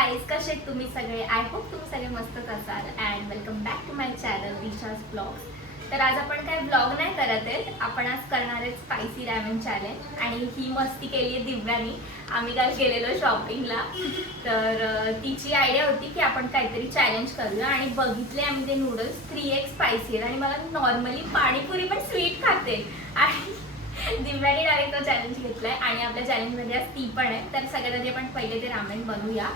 Guys, कसे आहेत तुम्ही सगळे? आय होप तुम्ही सगळे मस्तच असाल and welcome back to my channel Richa's blogs. तर आज आपण काय ब्लॉग नाही करत आहेत, आपण आज करणार आहे स्पायसी रॅमन चॅलेंज. आणि ही मस्ती केली आहे दिव्यानी. आम्ही काल गेलेलो शॉपिंगला, तर तिची आयडिया होती की आपण काहीतरी चॅलेंज करूया. आणि बघितले आम्ही ते नूडल्स 3x स्पायसी आहेत आणि मला नॉर्मली पाणीपुरी पण स्वीट खाते आणि दिव्याने डायरेक्ट तो चॅलेंज घेतलाय. आणि आपल्या चॅलेंजमध्ये आज ती पण आहे. तर सगळ्यात आधी आपण पहिले ते रामेन बनवूया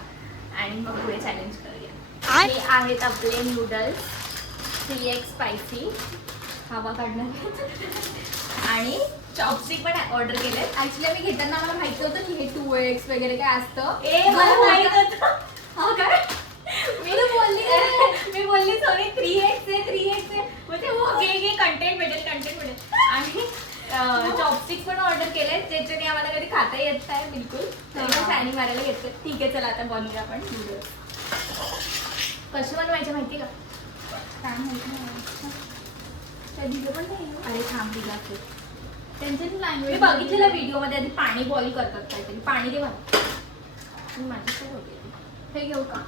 आणि मग पुढे चॅलेंज करूया. हे आहेत आपले नूडल्स 3x स्पायसी, हवा काढणार. आणि चॉपस्टिक पण ऑर्डर केले. ऍक्च्युली मी घेताना मला माहिती होतं की हे 2x वगैरे काय असतं. मला माहित होतं. हा काय मी बोलली सॉरी 3x आहे 3x आहे. म्हणजे हो घे कंटेंट भेटेल. आणि चॉपस्टिक पण ऑर्डर केले, ज्याच्याने आम्हाला कधी खाता येत नाही बिलकुल. सॅनी मारायला घेतलं. ठीक आहे, चला आता बनवूया आपण नूडल्स. कसे बनवायचे माहिती का? काय माहिती नाही. त्या दिलं पण नाही. अरे थांब दिला ते त्यांची मी लँग्वेज बघितलेलं व्हिडिओ मध्ये. आधी पाणी बॉईल करतात काहीतरी. पाणी दे मला. माझी काय होते हे घेऊ का?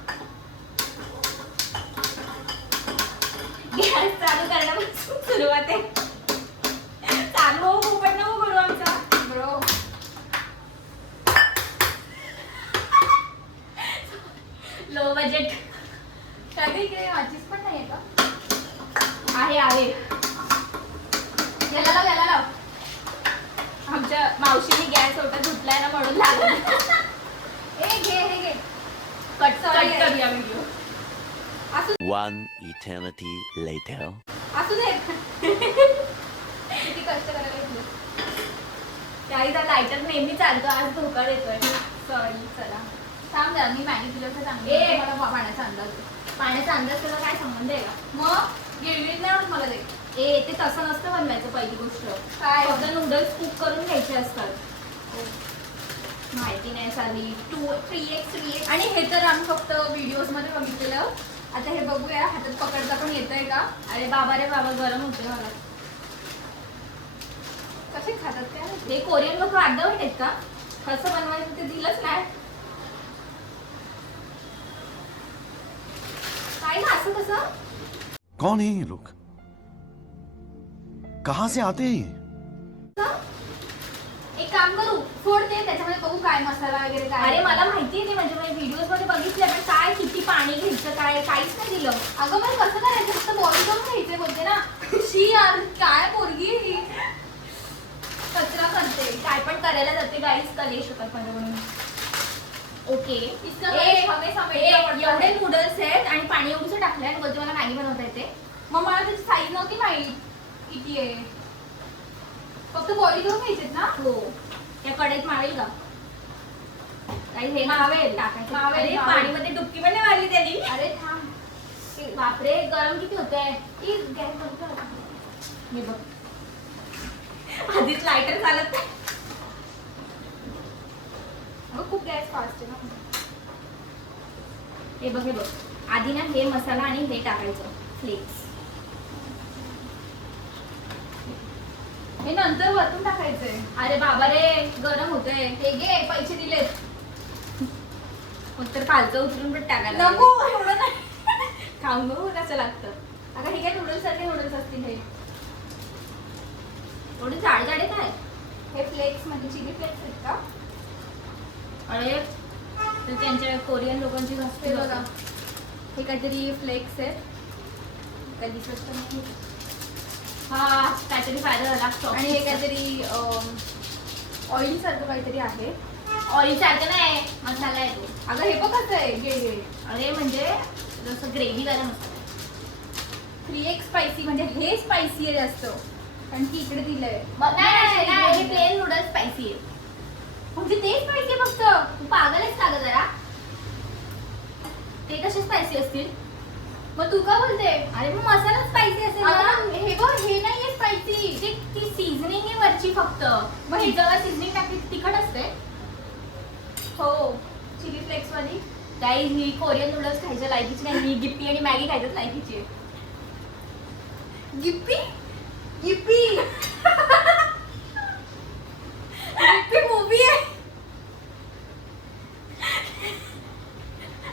गॅस चालू करण्यापासून सुरुवात आहे. चालू हो पण नको करू आमचा ब्रो. Low budget. त्यात इकडे माचीस पण नाही का? आहे गेला लाव. आमच्या मावशीने गॅस ओटा धुतलाय ना म्हणून लागलं. हे घे कट Sorry. करूया व्हिडिओ. One eternity later. असू दे. किती कष्ट करायला घेतलं. त्याचा लायटर नेहमी चालतो, आज धोका देतोय. सॉरी. चला थांब जरा, मी मॅगी दिलं तर चांगलं. ए. मला पाण्याचा अंदाज आहे. पाण्याचा अंदाज तुला काय संबंध आहे का? मग गिळगिळीत नाही आवडत मला ते. ते तसं नसतं बनवायचं. पहिली गोष्ट काय? फक्त नूडल्स कुक करून घ्यायचे असतात. माहिती नाही साली 3x. आणि हे तर आम्ही फक्त व्हिडिओज मध्ये बघितलेलं. आता हे बघूया हातात पकडता पण येतंय का. अरे बाबा रे बाबा, गरम होते मला. कसे खातात काय? हे कोरियन लोक अर्धवट आहेत का? कसं बनवायचं ते दिलंच नाही. काय ना असं कसं? कौन है ये लोग? कहां से आते हैं ये? एक काम करू, सोडते त्याच्यामध्ये बघू काय मसाला वगैरे काय. अरे मला माहिती आहे ते, म्हणजे मी व्हिडिओज मध्ये बघितले, पण काय किती पाणी घ्यायचं काय काहीच नाही दिलं. अगं मला कसं करायचं, फक्त बॉईल करून घ्यायचे बोलते ना. शी यार, काय पोरगी ही. कचरा करते. काय पण करायला जाते गाईस, कलेश होतात माझ्या म्हणून. ओके, एवढे नूडल्स आहेत आणि पाणी एवढंच टाकलंय आणि बोलते मला मॅगी बनवता येते. मग मला त्याची साईज नव्हती माहित किती आहे. फक्त बॉईल करून घ्यायचेत ना. हो, त्या कढईत मावेल का? काही हे मावेल. टाकायचं. मावेल, अरे, मावेल. पाणीमध्ये डुबकी पण नाही मारली त्यांनी. अरे थांब. बापरे, गरम किती होतंय. गॅस बंद कर. हे बघ, आधीच लायटर चालत नाही. अगं खूप गॅस फास्ट आहे ना. हे बघ आधी ना हे मसाला आणि हे टाकायचं फ्लेक्स. हे नंतर वरतून टाकायचंय. अरे बाबा रे, गरम होतंय. हे घे, पैसे दिलेत. मग तर खालचं उचलून पण टाकायला नको एवढं नाही. खाऊन बघू कसं लागतं. अगं हे काय नूडल्स सारखे नूडल्स असतील हे. थोडी जाडे जाडे काय? हे फ्लेक्स म्हणजे चिली फ्लेक्स आहेत का? अरे, तर त्यांच्या कोरियन लोकांची जास्त हे बघा, हे काहीतरी फ्लेक्स आहेत. काय दिसत पण नाही. हा, काहीतरी फायदा झाला. आणि हे काहीतरी ऑइल सारखं काहीतरी आहे. ऑइल सारखं नाही, मसाला आहे तो. अगं हे बघ कसं आहे गे. अरे म्हणजे जसं ग्रेव्ही वाला मसाला. 3x स्पायसी म्हणजे हे स्पायसी आहे जास्त. कारण की इकडे दिलंय. नाही, हे प्लेन नूडल्स स्पायसी आहे. म्हणजे ते स्पायसी फक्त. तू पागल आहेस का ग जरा? ते कसे स्पायसी असतील? मग तू का बोलते? अरे मग मसाला स्पायसी असेल ना. अगं हे बघ, हे नाहीये स्पायसी. ती सीझनिंग आहे वरची फक्त. मग ही जेव्हा सीझनिंग टाकली तिखट असते. हो, चिली फ्लेक्स वाली. काही ही कोरियन नूडल्स खायच्या लायकीची नाही. ही गिप्पी आणि मॅगी खायच्याच लायकीची आहे. गिप्पी गिप्पी गिप्पी मूवी आहे.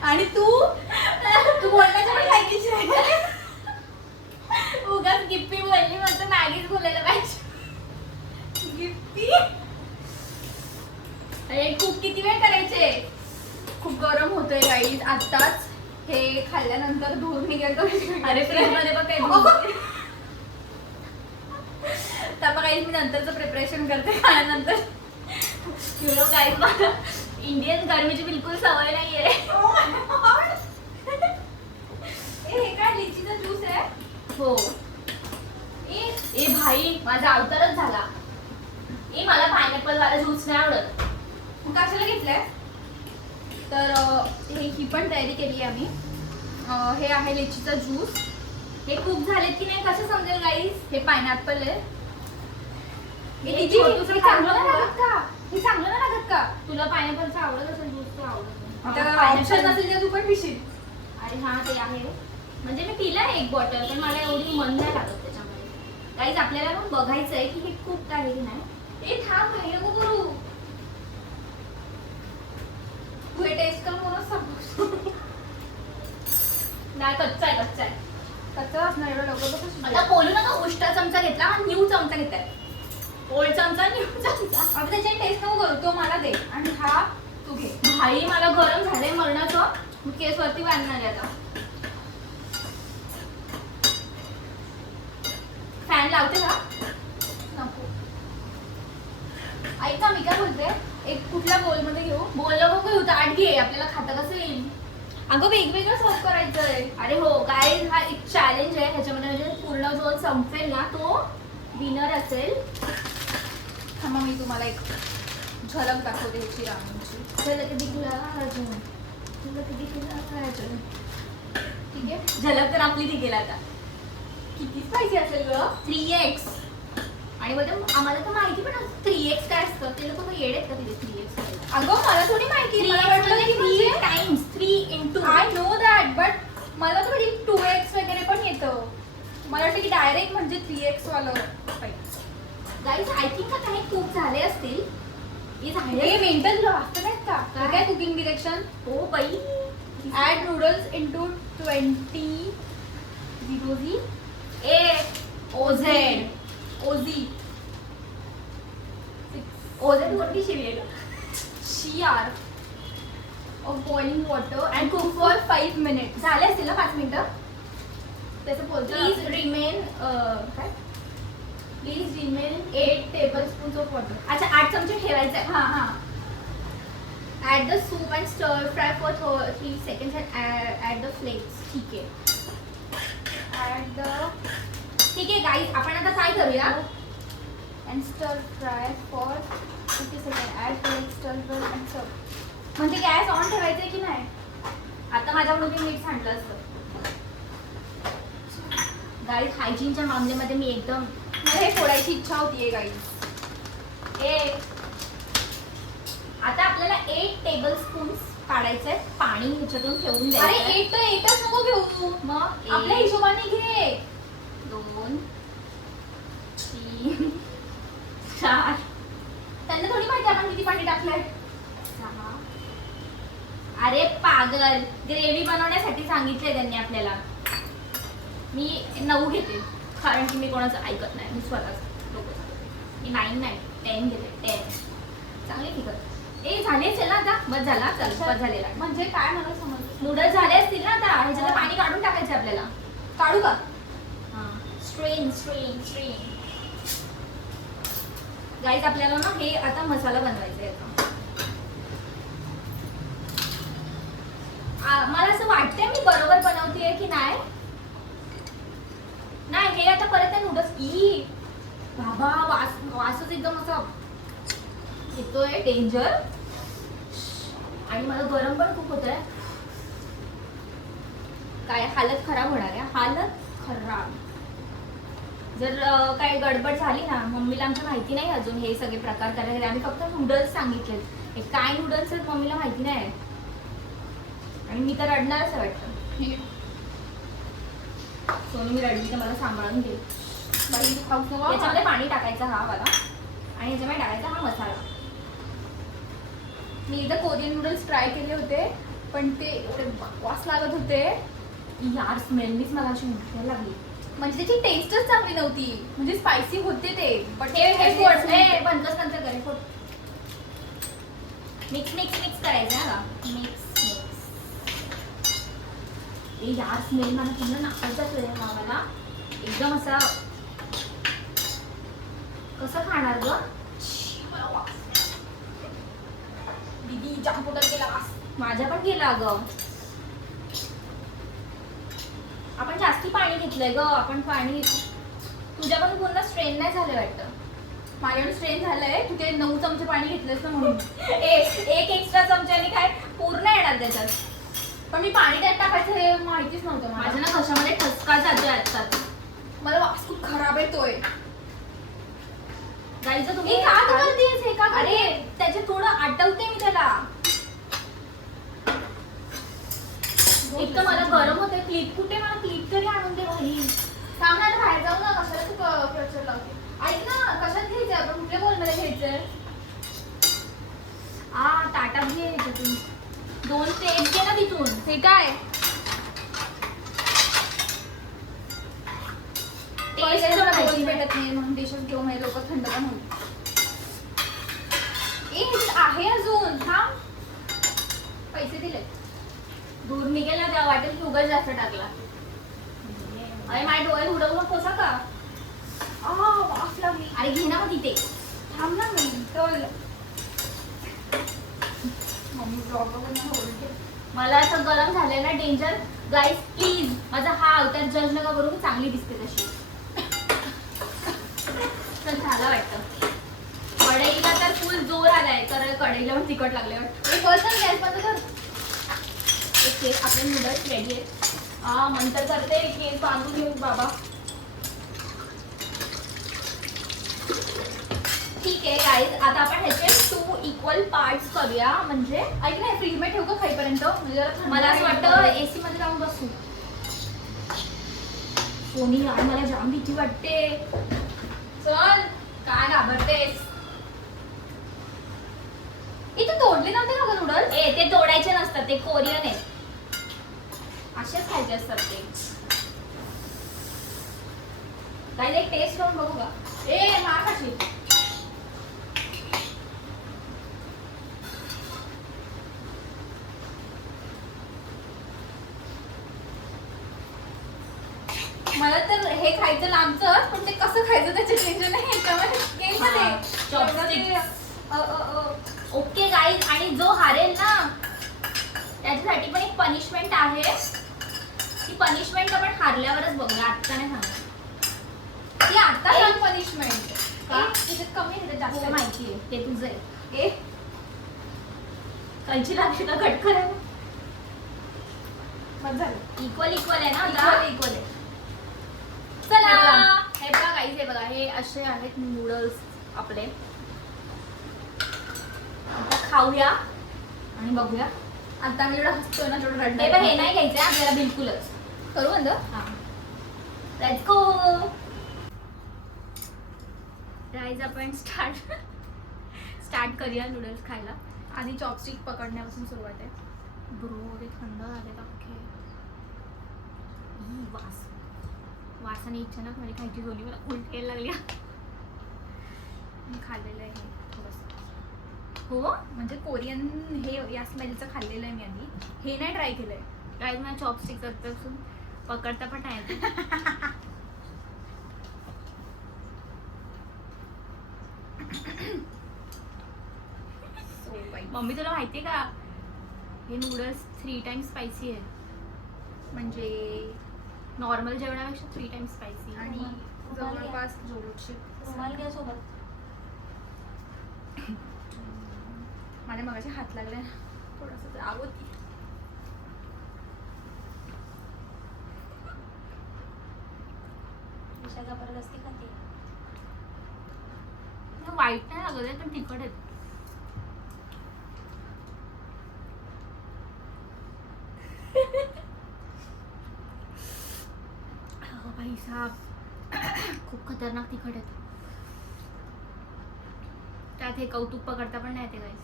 आणि तू बोलण्याच्या पण लायकीची आहे. उगाच गिप्पी बोलली मग तर मॅगीच बोलायला पाहिजे. गिफ्टी अरे खूप किती वेळ करायचे. खूप गरम होतोय गाईज. आत्ताच हे खाल्ल्यानंतर धूर निघेल. अरे फ्रीज मध्ये बघ काय तर काही मी नंतरचं प्रिपरेशन करते खाण्यानंतर. यु नो गाईज मला इंडियन गरमीची बिलकुल सवय नाहीये. हे काय लिचीचा ज्यूस आहे. हो ए भाई माझा अवतारच झाला. मला पायनॅपल वाला ज्यूस नाही आवडत. मग कशाला घेतलंय. तर ही पण तयारी केली आहे आम्ही. हे आहे लिचीचा ज्यूस. हे खूप झालेत की नाही कसं समजेल गाईज. हे पायनॅपल आहे. हे हे छोटूसं चांगलं खाल्लं नाही लागत का. हे चांगलं नाही लागत का. तुला पायनॅपलचं आवडत असेल ज्यूस तर आवडत. आता ऑप्शन नसेल तर तू पण पिशील. अरे हा ते आहे. म्हणजे मी पिलाय एक बॉटल पण मला एवढी मन नाही लागत त्याच्यामध्ये. गाईज आपल्याला पण बघायचं आहे की हे खूप आहे की नाही. ए थांब हे नको करू. तू हे टेस्ट कर म्हणून सांगू. नाही कच्चा आहे कच्चा आहे. कच्चा असणार एवढं लवकर कसं आता शिजेल? बोलू नका. उष्टा चमचा घेतला हा न्यू चमचा घेतलाय. ओल्ड चमचा न्यू चमचा. आता त्याच्याने टेस्ट नको करू. तो मला दे आणि हा तू घे. भाई मला गरम झालंय मरणाचं. मी केस वरती बांधणार आहे आता. फॅन लावते का. नको. ऐक ना मी काय बोलते. एक कुठल्या बोल मध्ये घेऊ. बोललो बघू ताट घे. आपल्याला खाता कसं येईल. अगं वेगवेगळं सर्व करायचंय. अरे हो काय हा एक चॅलेंज आहे. ह्याच्यामध्ये म्हणजे पूर्ण जो संपेल ना तो विनर असेल. थांबा मी तुम्हाला एक झलक दाखवते ह्याची रामेनची. चला कधी गुलाबाचं. तुला कधी गुलाबाचं. ठीक आहे. झलक तर आपली ती गेला आता. किती स्पायसी असेल ग. 3x आणि मग आम्हाला तर माहिती पण 3x काय असतं. ते लोक येडेत का तिथे 3x करायला. अगं मला थोडी माहिती. 3x मला वाटलं म्हणजे की 3 times 3 into. I know that but मला तर कधी 2x वगैरे पण येतं. मला वाटतं की डायरेक्ट म्हणजे 3x वालं. गाईज आय थिंक आता हे खूप झाले असतील. हे झाले हे मेंटल तुला वाचतं नाहीत का. काय? काय कुकिंग डिरेक्शन. हो बाई. ऍड नूडल्स इनटू 20 0 ए ओझेड ओझी ओझेड कोणती शिवी आहे. CR of boiling water and cook for 5 minutes. झाले असतील ना 5 मिनिटं. त्याचं बोलतो प्लीज रिमेन काय please remain 8 tablespoons of water. अच्छा 8 चमचे ठेवायचे आहे. हां हां. Add the soup and stir fry for 3 seconds and add the flakes. ठीक आहे ऍड द ठीक आहे गाईज आपण आता काय करूया. and stir fry for 50 seconds. Add flakes, stir fry and serve. म्हणजे गॅस ऑन ठेवायचं की नाही. आता माझ्याकडून मी मीठ सांडलं असतं. गाईज हायजीनच्या मामल्यामध्ये मी एकदम मला हे फोडायची इच्छा होतीये गाईज. ए आता आपल्याला 8 टेबलस्पून्स काढायचे पाणी ह्याच्यातून ठेवून अरे द्यायचं. एक तर एकच नको घेऊ. मग आपल्या हिशोबाने घे. 2 3 4 त्यांना थोडी माहिती आपण किती पाणी टाकलंय. 6. अरे पागल ग्रेव्ही बनवण्यासाठी सांगितले त्यांनी आपल्याला. मी 9 घेते कारण की मी कोणाचं ऐकत नाही. मी स्वतःच डोकं मी 9 नाही 10 घेते. 10 चांगली फिकत. ए झाले असेल ना आता. बस झाला चल बस झालेला. म्हणजे काय मला समजलं. नूडल्स झाले असतील ना आता. ह्याच्यात पाणी काढून टाकायचं आपल्याला. काढू का. Strain strain strain. गाईज आपल्याला ना हे आता मसाला बनवायचा आहे. मला असं वाटतंय मी बरोबर बनवतेय की नाही. नाही हे आता परत आहे नूडल्स. ई बाबा वासच एकदम असा येतोय डेंजर. आणि मला गरम पण खूप होत आहे. काय हालत खराब होणार आहे. हालत खराब. जर काय गडबड झाली ना मम्मीला आमच्या माहिती नाही अजून हे सगळे प्रकार करायचे. आम्ही फक्त नूडल्स सांगितले. हे काय नूडल्स आहेत मम्मीला माहिती नाही. आणि मी तर रडणारच आहे वाटतं. सोनू मी रडली तर मला सांभाळून घे. याच्यामध्ये पाणी टाकायचं हा वाला आणि याच्यामध्ये टाकायचा हा मसाला. मी एकदा कोरियन नूडल्स ट्राय केले होते पण ते एवढे वास लागत होते. यार स्मेलनीच मला अशी उठायला लागली. म्हणजे त्याची टेस्टच चांगली नव्हती. म्हणजे स्पायसी होते ते पण हे फोड बनकस नंतर करे फोड. मिक्स मिक्स मिक्स करायचं ना मिक्स मिक्स. हे यार स्मेल मला पूर्ण नाकात जातोय मला एकदम असा. कसं खाणार ग? दीदी जाम पोटात गेला वास. माझ्या पण गेला अगं. आपण जास्ती पाणी घेतलंय ग. आपण पाणी तुझ्या पण पूर्ण स्ट्रेन नाही झालं वाटतं. माझ्याकडे स्ट्रेन झालंय. तू ते 9 चमचे पाणी घेतलंस ना म्हणून. एक एक्स्ट्रा चमच्याने काय पूर्ण येणार त्याच्यात. पण मी पाणी त्यात टाकायचं हे माहितीच नव्हतं माझ्या मला. ना घशामध्ये ठसका जातोय आजचा. मला वास खूप खराब येतोय. जायचं तुम्ही हे का करतेस? हे का करतेस? अरे त्याचे थोडं आटवते मी त्याला. एक तर मला गरम होते. क्लिप कुठे? मला क्लिप तरी आणून दे भाई. थांब ना, आता बाहेर जाऊ ना. कशाला तू प्रेशर लावते? ऐक ना, कशात घ्यायचंय आपण? कुठल्या बोलमध्ये घ्यायचंय? ताटात घे तिथून. 2 प्लेट घे ना तिथून. हे काय? टेस्ट रोज भेटत नाही म्हणून डिशेस घेऊन हे लोक थंड पण होईल. आहे अजून. थांब. पैसे दिले. दूर निघेल ना तेव्हा वाटेल की उगाच जास्त टाकला. अरे माझे डोळे उडवू नकोसा का? वाफ लागली. अरे घे ना मग तिथे. थांब ना मी. मम्मी ब्लॉग बघून होल्ड ठेव. मला असं गरम झालंय ना डेंजर. गाईज प्लीज माझा हा अवतार जज नका करू. मी चांगली दिसते तशी. चल झालं वाटतं. कढईला तर फुल जोर आलाय. कारण कढईला पण तिखट लागले वाटतं. हे बस ना, गॅस बंद कर. ओके आपले नूडल्स रेडी आहेत. नंतर करते केस बांधून घेऊ बाबा. ठीक आहे गाईज आता आपण ह्याचे 2 इक्वल पार्ट्स करूया. म्हणजे ऐक ना, फ्रीज मध्ये ठेवू का खाईपर्यंत? म्हणजे जरा थंड मला असं राहील. वाटतं एसी मध्ये जाऊन बसू. सोनी यार मला जाम भीती वाटते. चल. काय घाबरतेस? इथे तोडले नव्हते का नूडल्स? ते तोडायचे नसतात. ते कोरियन आहेत. असेच खायचे असतात ते. काही एक टेस्ट करून बघू का? मार खाशील. मला तर हे खायचं लांबच, पण ते कसं खायचं त्याचे टेन्शन आहे. ओके गाईज आणि जो हारेल ना त्याच्यासाठी पण एक पनिशमेंट आहे. ती पनिशमेंट आपण हारल्यावरच बघूया. आता नाही सांगणार. ती आता सांग पनिशमेंट. का? त्याच्यात कमी आहे, त्याच्यात हो जास्त माहिती आहे. ते तुझं आहे. ए कालची लागली का कट करायला? मग झालं. इक्वल इक्वल आहे ना Equal आता? equal आहे. चला हे बघा गाईज. हे बघा हे असे आहेत नूडल्स आपले. आता खाऊया आणि बघूया. आता मी एवढं हसतोय ना, तेवढं हे रडतोय. पण हे नाही घ्यायचंय आपल्याला बिलकुलच. करू बंद. Let's go guys. आपण स्टार्ट करूया नूडल्स खायला. आधी चॉपस्टिक पकडण्यापासून सुरुवात आहे. ब्रो ते थंड झाले अख्खे. वास वासाने इच्छा ना खरी खायची झाली. मला उलटी यायला लागली. मी खाल्लेलं आहे हे थोडंसं. हो म्हणजे कोरियन हे या स्मेलचं खाल्लेलं आहे मी आधी. हे नाही ट्राय केलंय. गाईज मला चॉपस्टिक करतापासून पकडता पण नाही येत. मम्मी तुला माहितीये का हे नूडल्स 3 टाइम्स स्पायसी आहेत. म्हणजे नॉर्मल जेवणापेक्षा 3 टाइम्स स्पायसी. आणि जवळपास जोडशे घ्या सोबत. माझ्या मगाशी हात लागले ना, थोडंसं राग होती. जबरदस्ती खाते. वाईट नाही लागत आहे पण तिखट आहेत. भाई साहब खूप खतरनाक तिखट आहेत. त्यात हे कौतुक पकडता पण नाही ते गाईस.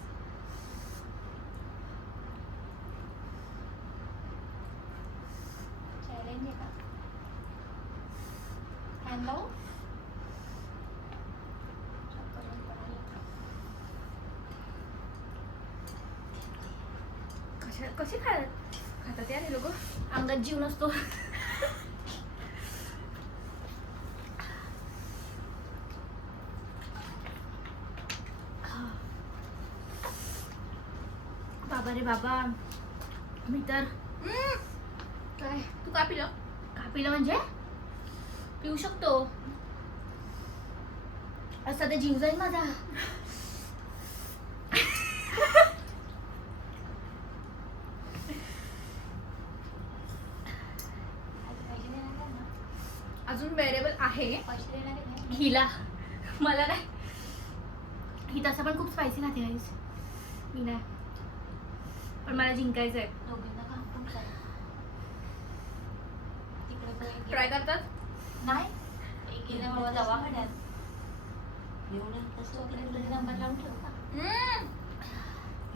बटन लावू. कसे खातात यार हे लोक. अंगात जीव नसतो. बाबा रे बाबा, मी तर काय तू का पिलं? का पिलं म्हणजे पिऊ शकतो असा तर जीव जाईल माझा. अजून वेरेबल आहे. हिला मला नाही. ही तसं पण खूप स्पायसी खाते गाईस. मी नाही, पण मला जिंकायचं आहे. ट्राय करतात. नाही दवाखान्यात एवढं कसं नंबर लावून ठेवता.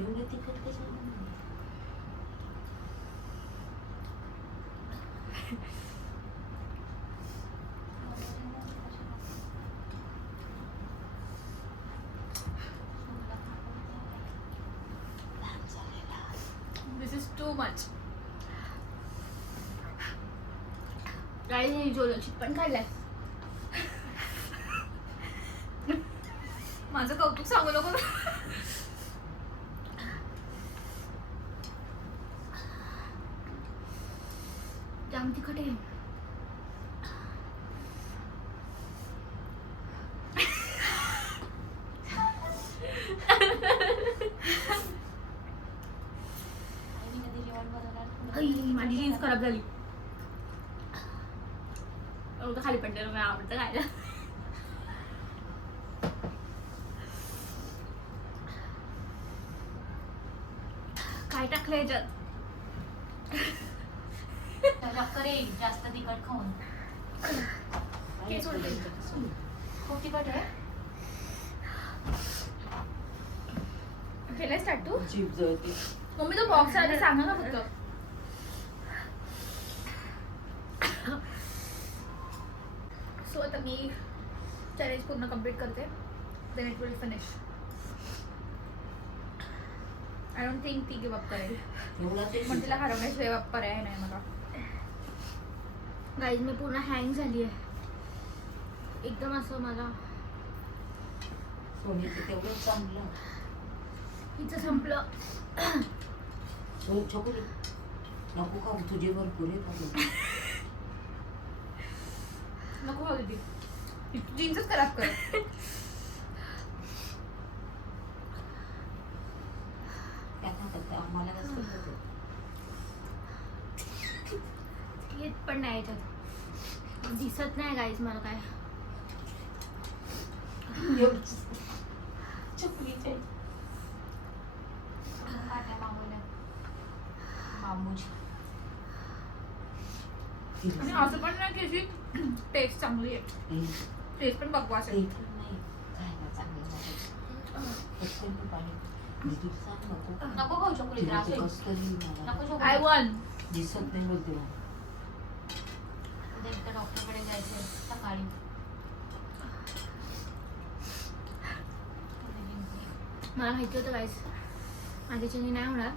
एवढं तिखट कसं दिस इज टू मच. गाईस जोलोचित पण खाल्लाय. माझं कौतुक सांगू नको. जाम तिखट आहे. माझी जीन्स खराब झाली. एवढं खाली पडलेलं मला आवडतं खायला. काय टाकलं ह्याच्यात? चक्कर येईल जास्त तिखट खाऊन. केस उडते. खूप तिखट आहे. केलंय स्टार्ट तू? जीभ जळते. मम्मी तो बॉक्स आधी सांगा ना फक्त. सो आता मी चॅलेंज पूर्ण कम्प्लीट करते. Then it will finish. I don't think ती गिव्ह अप करेल. पण तिला हरवण्याशिवाय पर्याय नाही मला. गाईज मी पूर्ण हँग झाली आहे एकदम. असं मला सोनीचं तेवढं चांगलं. हिचं संपलं. छोकरी नको का तुझे भरपूर आहे. नको खाऊ ती. जीन्सच खराब कर. आम्हाला कसं होतं. येत पण नाही याच्यात. दिसत नाही गाईज मला काय. चपलीचे काट्या मागवल्या बांबूची. आणि असं पण नाही की अशी टेस्ट चांगली आहे. टेस्ट पण बकवास आहे. नाही खायला चांगलं नको खाऊ चॉकलेट. त्रास होईल. नको चॉकलेट. I one. दिसत नाही बोलते. उद्या डॉक्टरकडे जायचंय सकाळी. मला माहिती होतं गाईज माझ्याच्याने नाही होणार.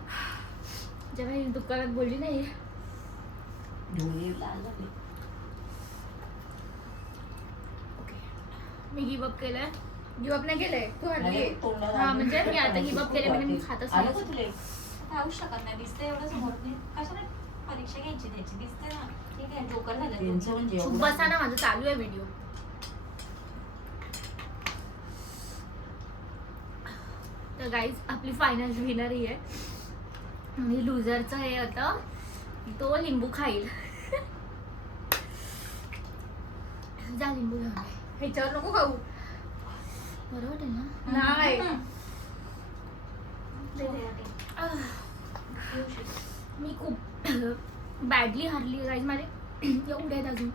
जेव्हा ही दुकानात बोलली नाही डोळे लाल झाले. ओके मी गिवअप केलंय. गिव्ह अप नाही केलंय. तू हरली. हा म्हणजे मी आता गिवअप केले म्हणजे मी खातच आलं नाही. का तुला? खाऊ शकत नाही. दिसतंय एवढं समोर. कशाला परीक्षा घ्यायची त्याची. दिसते ना. ठीक आहे जोकर झालं. त्यांचं म्हणजे चुप बसा ना. माझं चालू आहे व्हिडिओ. तर गाईज आपली फायनल विनर ही आहे. आणि लुझरचं हे होतं तो लिंबू खाईल. जा लिंबू घेऊन ये. ह्याच्यावर नको खाऊ. बरोबर आहे ना? नाही. मी खूप बॅडली हारली गाईज. माझे एवढे आहेत अजून.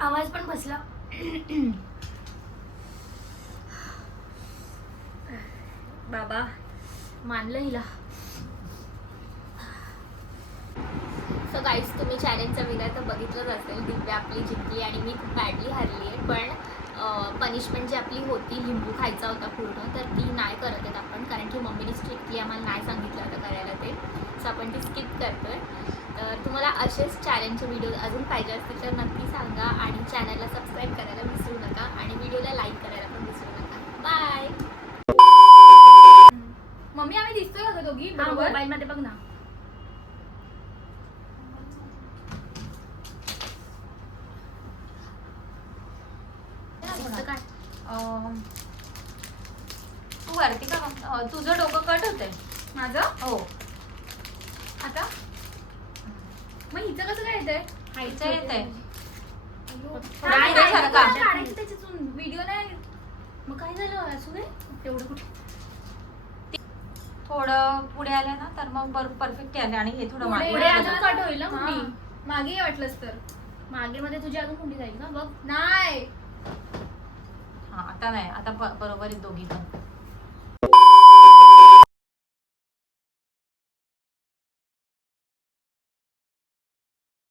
आवाज पण बसला. बाबा मानलं हिला. सो गाईज तुम्ही तुम्ही चॅलेंजचा विनर तर बघितलंच असेल, दिव्या आपली जिंकली आणि मी खूप बॅडली हरली आहे. पण पनिशमेंट जी आपली होती, लिंबू खायचा होता पूर्ण, तर ती नाही करत आहेत आपण, कारण की मम्मीने स्ट्रिक्टली आम्हाला नाही सांगितलं होतं करायला ते, सो आपण ती स्किप करतो आहे. तर तुम्हाला असेच चॅलेंजचे व्हिडिओ अजून पाहिजे असतील तर नक्की सांगा आणि चॅनलला सबस्क्राईब करायला विसरू नका आणि व्हिडिओला लाईक करायला पण विसरू नका. बाय. मम्मी आम्ही दिसतोय का ग दोघी हा, बरोबर? मोबाईलमध्ये बघ ना. दिसतं काय? तू वरती का तुझं डोकं कट होतंय. माझं हो आता मग हिचं कसं काय येतंय? खायचं येतंय. नाही, पुढे नाही, सरका. नाही, काढायचं त्याच्यातून व्हिडिओ नाही. मग काय झालं असू दे तेवढं कुठे. थोडं पुढे आलं ना तर मग परफेक्ट आले आणि हे थोडं मागे पुढे आलं अजून ना. कट होईल ना हा. कुंडी. मागे ये वाटलंच तर. मागे मध्ये तुझी अजून कुंडी जाईल ना बघ. नाही हा आता नाही, आता बरोबर आहेत दोघी पण.